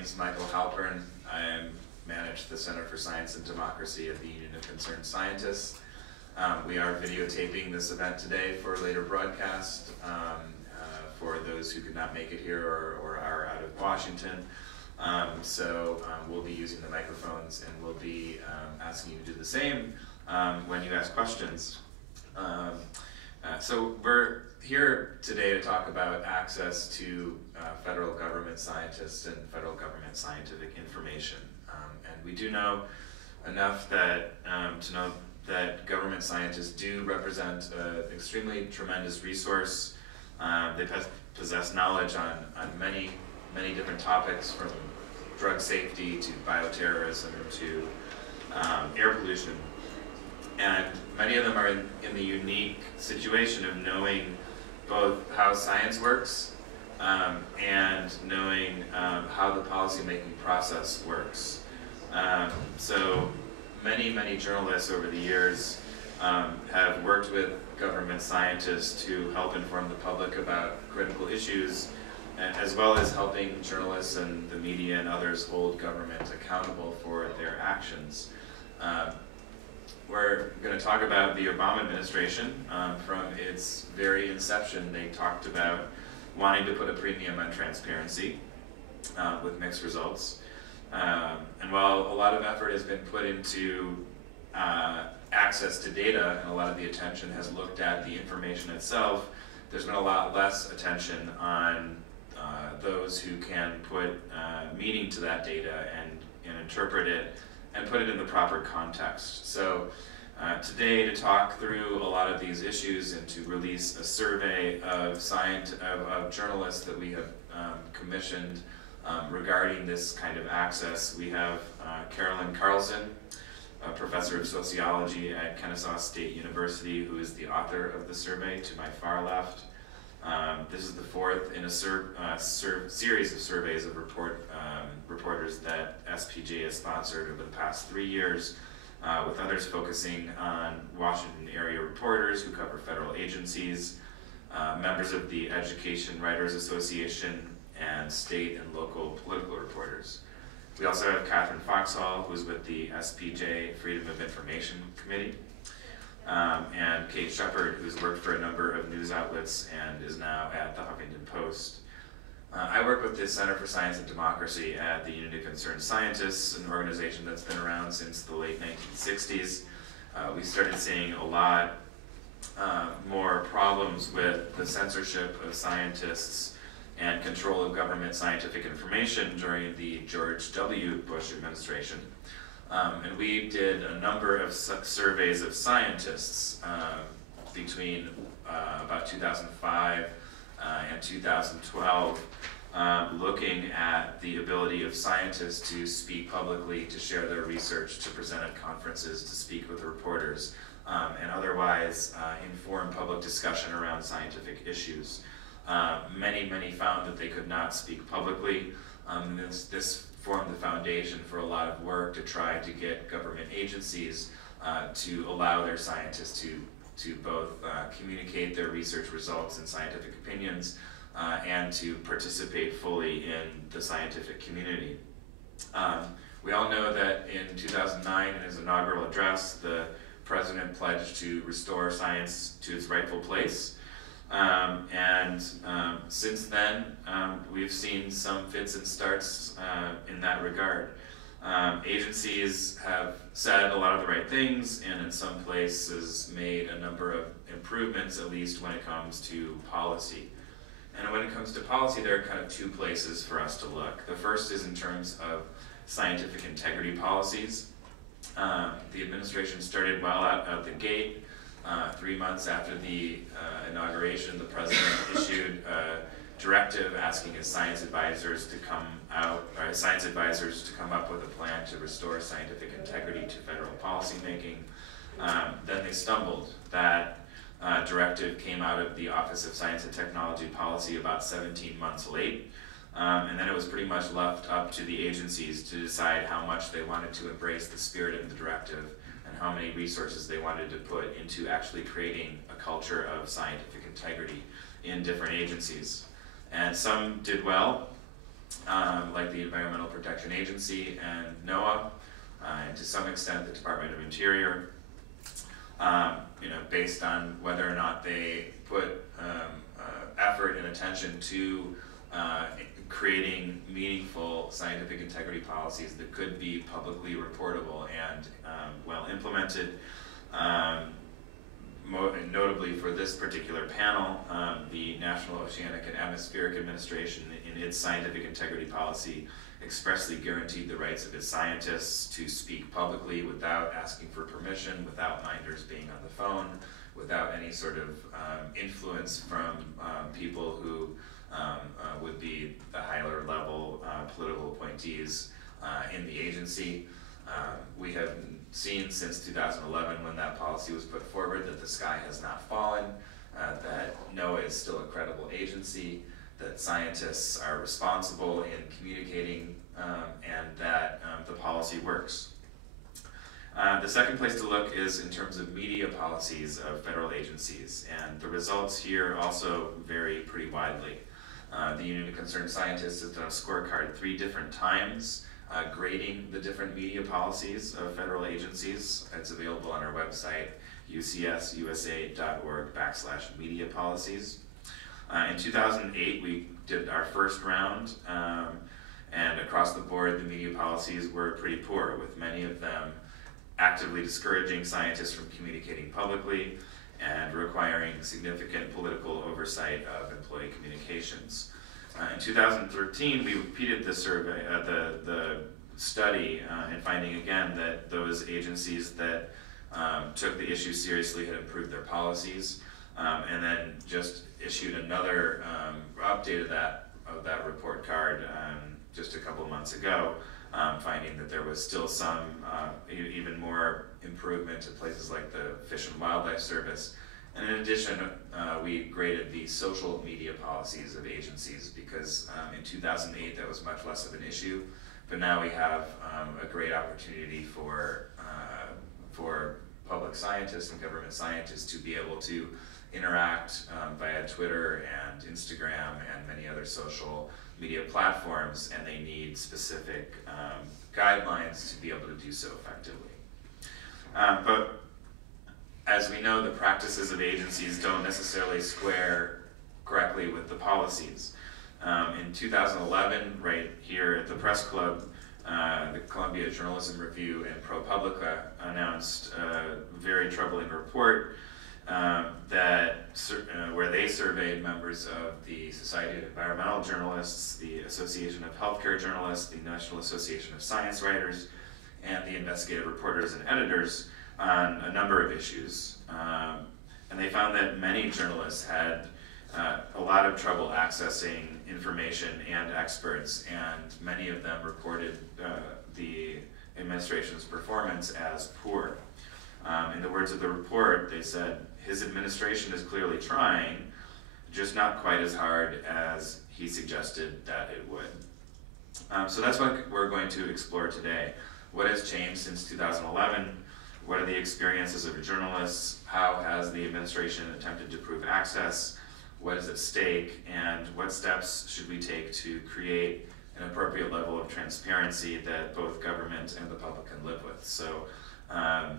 name's Michael Halpern. I manage the Center for Science and Democracy at the Union of Concerned Scientists. We are videotaping this event today for later broadcast for those who could not make it here or are out of Washington. We'll be using the microphones and we'll be asking you to do the same when you ask questions. So we're here today to talk about access to federal government scientists and federal government scientific information. And we do know enough that to know that government scientists do represent an extremely tremendous resource. They possess knowledge on many different topics, from drug safety to bioterrorism to air pollution. And many of them are in the unique situation of knowing both how science works and knowing how the policymaking process works. So many journalists over the years have worked with government scientists to help inform the public about critical issues, as well as helping journalists and the media and others hold government accountable for their actions. We're going to talk about the Obama administration. From its very inception, they talked about wanting to put a premium on transparency with mixed results. And while a lot of effort has been put into access to data and a lot of the attention has looked at the information itself, there's been a lot less attention on those who can put meaning to that data and interpret it and put it in the proper context. So today, to talk through a lot of these issues and to release a survey of journalists that we have commissioned regarding this kind of access, we have Carlson, a professor of sociology at Kennesaw State University, who is the author of the survey to my far left. This is the fourth in a series of surveys of reporters that SPJ has sponsored over the past 3 years, with others focusing on Washington area reporters who cover federal agencies, members of the Education Writers Association, and state and local political reporters. We also have Kathryn Foxhall, who's with the SPJ Freedom of Information Committee, and Kate Sheppard, who's worked for a number of news outlets and is now at the Huffington Post. I work with the Center for Science and Democracy at the Union of Concerned Scientists, an organization that's been around since the late 1960s. We started seeing a lot more problems with the censorship of scientists and control of government scientific information during the George W. Bush administration. And we did a number of surveys of scientists between about 2005 and 2012, looking at the ability of scientists to speak publicly, to share their research, to present at conferences, to speak with reporters, and otherwise inform public discussion around scientific issues. Many found that they could not speak publicly. This formed the foundation for a lot of work to try to get government agencies to allow their scientists to both communicate their research results and scientific opinions and to participate fully in the scientific community. We all know that in 2009, in his inaugural address, the president pledged to restore science to its rightful place. Since then, we've seen some fits and starts in that regard. Agencies have said a lot of the right things, and in some places made a number of improvements, at least when it comes to policy. And when it comes to policy, there are kind of two places for us to look. The first is in terms of scientific integrity policies. The administration started well out the gate. 3 months after the inauguration, the president issued a directive asking his science advisors to come up with a plan to restore scientific integrity to federal policymaking. Then they stumbled. That directive came out of the Office of Science and Technology Policy about 17 months late. And then it was pretty much left up to the agencies to decide how much they wanted to embrace the spirit of the directive and how many resources they wanted to put into actually creating a culture of scientific integrity in different agencies. And some did well, like the Environmental Protection Agency and NOAA, and to some extent the Department of Interior, based on whether or not they put effort and attention to creating meaningful scientific integrity policies that could be publicly reportable and well implemented. Notably for this particular panel, the National Oceanic and Atmospheric Administration, in its scientific integrity policy, expressly guaranteed the rights of its scientists to speak publicly without asking for permission, without minders being on the phone, without any sort of influence from people who would be the higher level political appointees in the agency. We have seen since 2011, when that policy was put forward, that the sky has not fallen, that NOAA is still a credible agency, that scientists are responsible in communicating, and that the policy works. The second place to look is in terms of media policies of federal agencies, and the results here also vary pretty widely. The Union of Concerned Scientists has done a scorecard 3 different times, grading the different media policies of federal agencies. It's available on our website, ucsusa.org/media policies. In 2008, we did our first round, and across the board, the media policies were pretty poor, with many of them actively discouraging scientists from communicating publicly and requiring significant political oversight of employee communications. In 2013, we repeated the survey, the study, and finding again that those agencies that took the issue seriously had improved their policies, and then just issued another update of that report card just a couple of months ago, finding that there was still some even more improvement in places like the Fish and Wildlife Service. And in addition, we graded the social media policies of agencies because in 2008 that was much less of an issue, but now we have a great opportunity for public scientists and government scientists to be able to interact via Twitter and Instagram and many other social media platforms, and they need specific guidelines to be able to do so effectively. But as we know, the practices of agencies don't necessarily square correctly with the policies. In 2011, right here at the Press Club, the Columbia Journalism Review and ProPublica announced a very troubling report where they surveyed members of the Society of Environmental Journalists, the Association of Healthcare Journalists, the National Association of Science Writers, and the Investigative Reporters and Editors on a number of issues. And they found that many journalists had a lot of trouble accessing information and experts, and many of them reported the administration's performance as poor. In the words of the report, they said, his administration is clearly trying, just not quite as hard as he suggested that it would. So that's what we're going to explore today. What has changed since 2011? What are the experiences of journalists? How has the administration attempted to prove access? What is at stake? And what steps should we take to create an appropriate level of transparency that both government and the public can live with? So I'm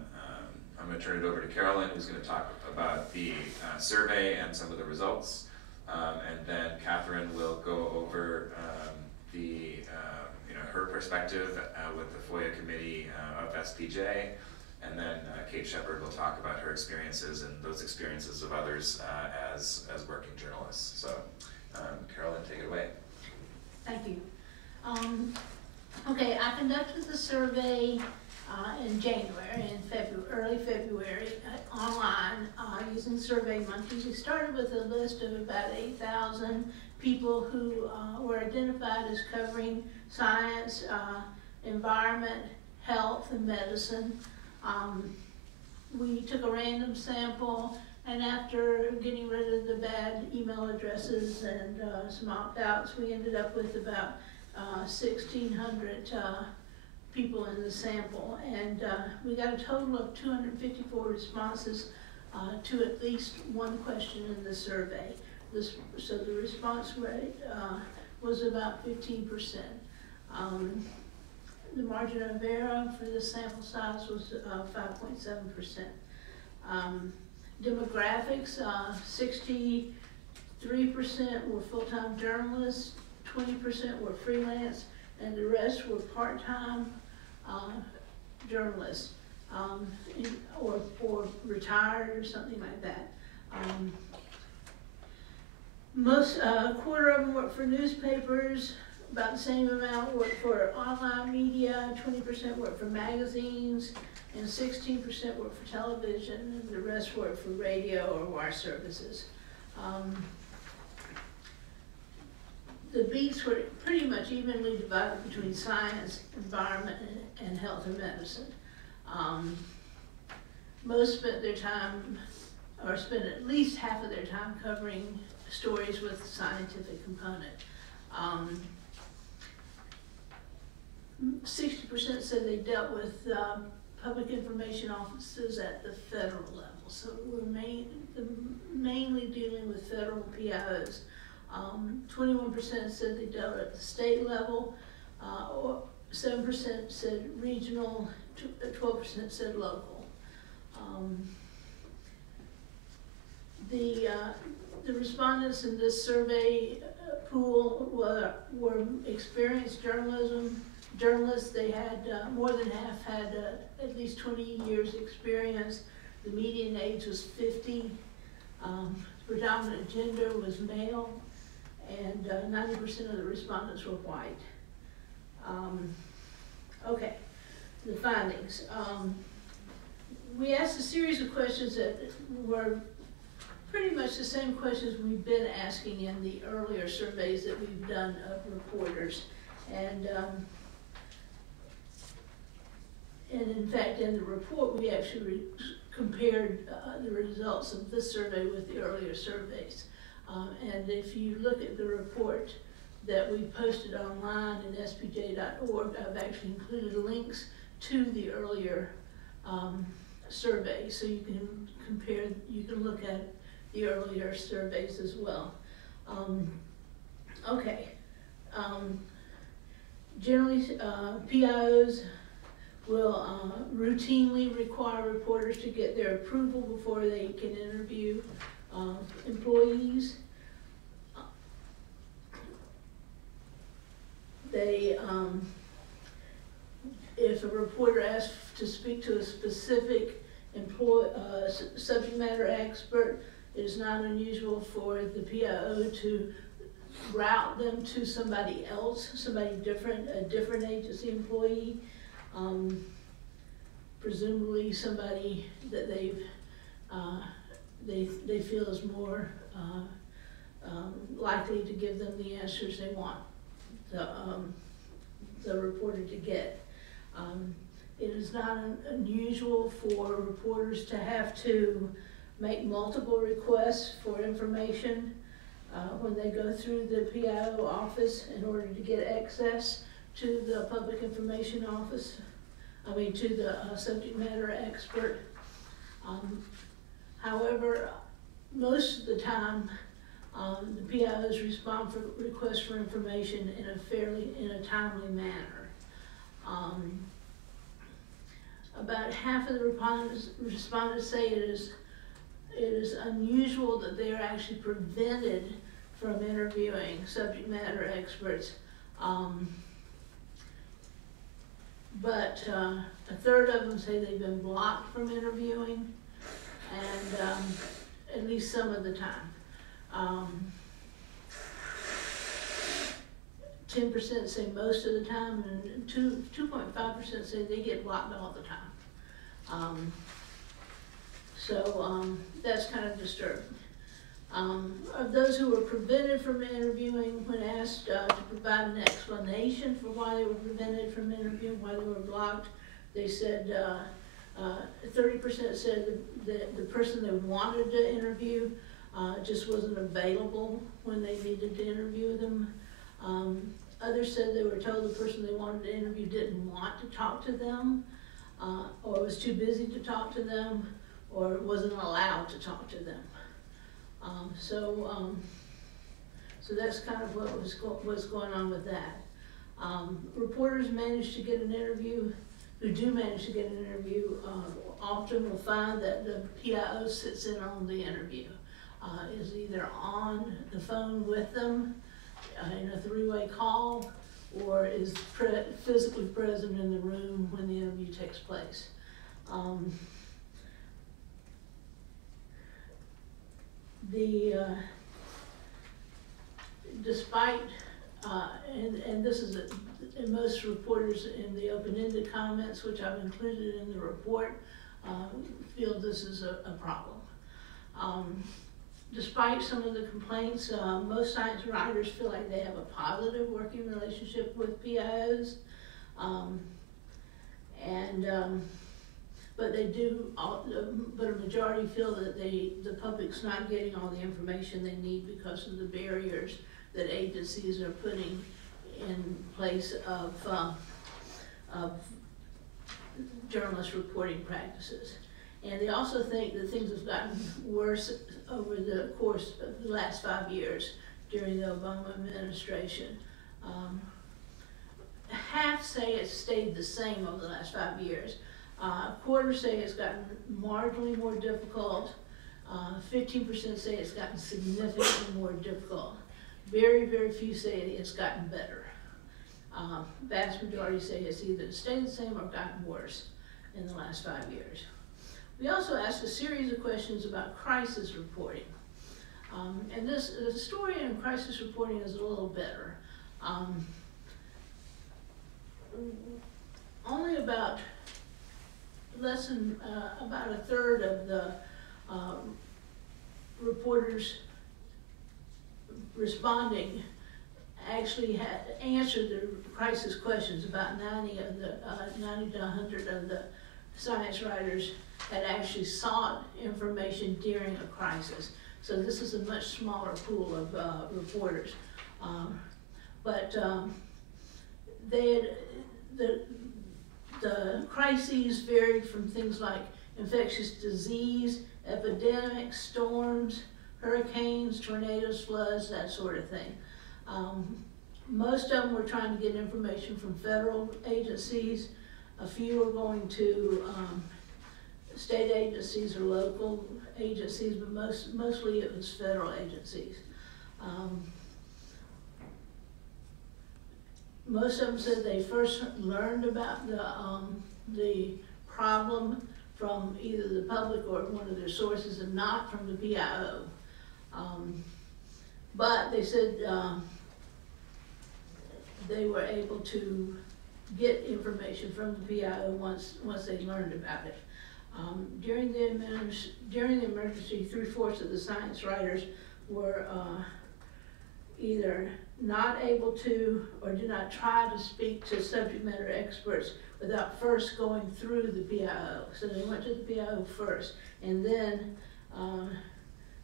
going to turn it over to Carolyn, who's going to talk about the survey and some of the results. And then Kathryn will go over her perspective with the FOIA committee of SPJ. And then Kate Sheppard will talk about her experiences and those experiences of others as working journalists. So Carolyn, take it away. Thank you. Okay, I conducted the survey in January, early February, online using SurveyMonkey. We started with a list of about 8,000 people who were identified as covering science, environment, health, and medicine. We took a random sample, and after getting rid of the bad email addresses and some opt-outs, we ended up with about 1,600 people in the sample, and we got a total of 254 responses to at least one question in the survey. So the response rate was about 15%. The margin of error for the sample size was 5.7%. Demographics, 63% were full-time journalists, 20% were freelance, and the rest were part-time journalists, or retired or something like that. Quarter of them worked for newspapers, about the same amount worked for online media, 20% worked for magazines, and 16% worked for television, and the rest worked for radio or wire services. The beats were pretty much evenly divided between science, environment, and health and medicine. Most spent their time, or spent at least half of their time covering stories with a scientific component. 60% said they dealt with public information offices at the federal level. So we're mainly dealing with federal PIOs. 21% said they dealt at the state level, or 7% said regional, 12% said local. The respondents in this survey pool were experienced journalists. They had, more than half had at least 20 years experience. The median age was 50. Predominant gender was male, and 90% of the respondents were white. Okay, the findings. We asked a series of questions that were pretty much the same questions we've been asking in the earlier surveys that we've done of reporters. And in fact, in the report, we actually compared the results of this survey with the earlier surveys. And if you look at the report that we posted online at spj.org, I've actually included links to the earlier survey, so you can compare, you can look at the earlier surveys as well. Okay. Generally, PIOs will routinely require reporters to get their approval before they can interview employees. If a reporter asks to speak to a specific subject matter expert, it is not unusual for the PIO to route them to somebody else, somebody different, a different agency employee, presumably somebody that they feel is more likely to give them the answers they want the reporter to get. It is not unusual for reporters to have to make multiple requests for information when they go through the PIO office in order to get access to the public information office, to the subject matter expert. However, most of the time, the PIOs respond for requests for information in a timely manner. About half of the respondents say it is unusual that they are actually prevented from interviewing subject matter experts. But a third of them say they've been blocked from interviewing, and at least some of the time. 10% say most of the time, and 2.5% say they get blocked all the time. So that's kind of disturbing. Of those who were prevented from interviewing, when asked to provide an explanation for why they were prevented from interviewing, why they were blocked, they said 30% said that the person they wanted to interview just wasn't available when they needed to interview them. Others said they were told the person they wanted to interview didn't want to talk to them, or was too busy to talk to them, or wasn't allowed to talk to them. So So that's kind of what was going on with that. Reporters managed to get an interview, who do manage to get an interview, often will find that the PIO sits in on the interview, is either on the phone with them in a three-way call, or is physically present in the room when the interview takes place. Despite, and this is in most reporters in the open-ended comments, which I've included in the report, feel this is a problem. Despite some of the complaints, most science writers feel like they have a positive working relationship with PIOs, but they do. But a majority feel that the public's not getting all the information they need because of the barriers that agencies are putting in place of journalist reporting practices. And they also think that things have gotten worse over the course of the last 5 years during the Obama administration. Half say it's stayed the same over the last 5 years. A quarter say it's gotten marginally more difficult. 15% say it's gotten significantly more difficult. Very, very few say it's gotten better. Vast majority say it's either stayed the same or gotten worse in the last 5 years. We also asked a series of questions about crisis reporting. And the story in crisis reporting is a little better. Only about about a third of the reporters responding actually had answered the crisis questions. About 90 to 100 of the science writers had actually sought information during a crisis. So this is a much smaller pool of reporters. The crises varied from things like infectious disease, epidemics, storms, hurricanes, tornadoes, floods, that sort of thing. Most of them were trying to get information from federal agencies. A few were going to state agencies or local agencies, but mostly it was federal agencies. Most of them said they first learned about the problem from either the public or one of their sources, and not from the PIO. But they said they were able to get information from the PIO once they learned about it. During the emergency, 3/4 of the science writers were either not able to or did not try to speak to subject matter experts without first going through the PIO. So they went to the PIO first, and then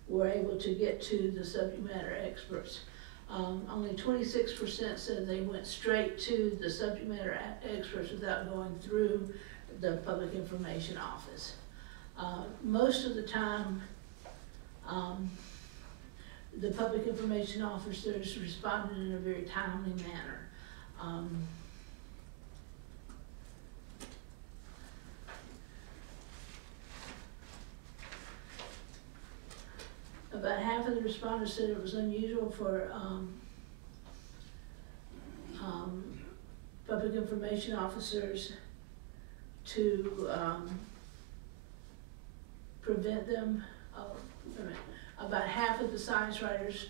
were able to get to the subject matter experts. Only 26% said they went straight to the subject matter experts without going through the Public Information Office. Most of the time, the public information officers responded in a very timely manner. About half of the respondents said it was unusual for public information officers to prevent them. About half of the science writers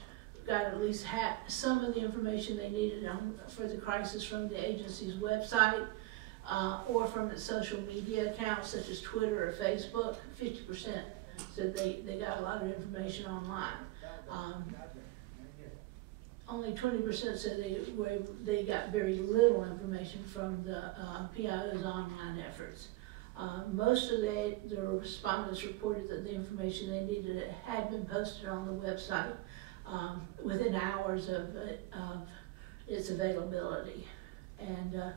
got at least some of the information they needed for the crisis from the agency's website or from its social media accounts such as Twitter or Facebook. 50% said they got a lot of information online. Only 20% said they got very little information from the PIO's online efforts. Most of the respondents reported that the information they needed had been posted on the website within hours of its availability. And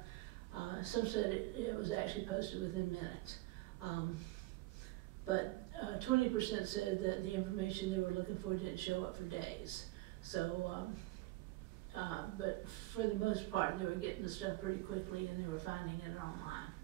some said it was actually posted within minutes. But 20% said that the information they were looking for didn't show up for days. So for the most part, they were getting the stuff pretty quickly and they were finding it online.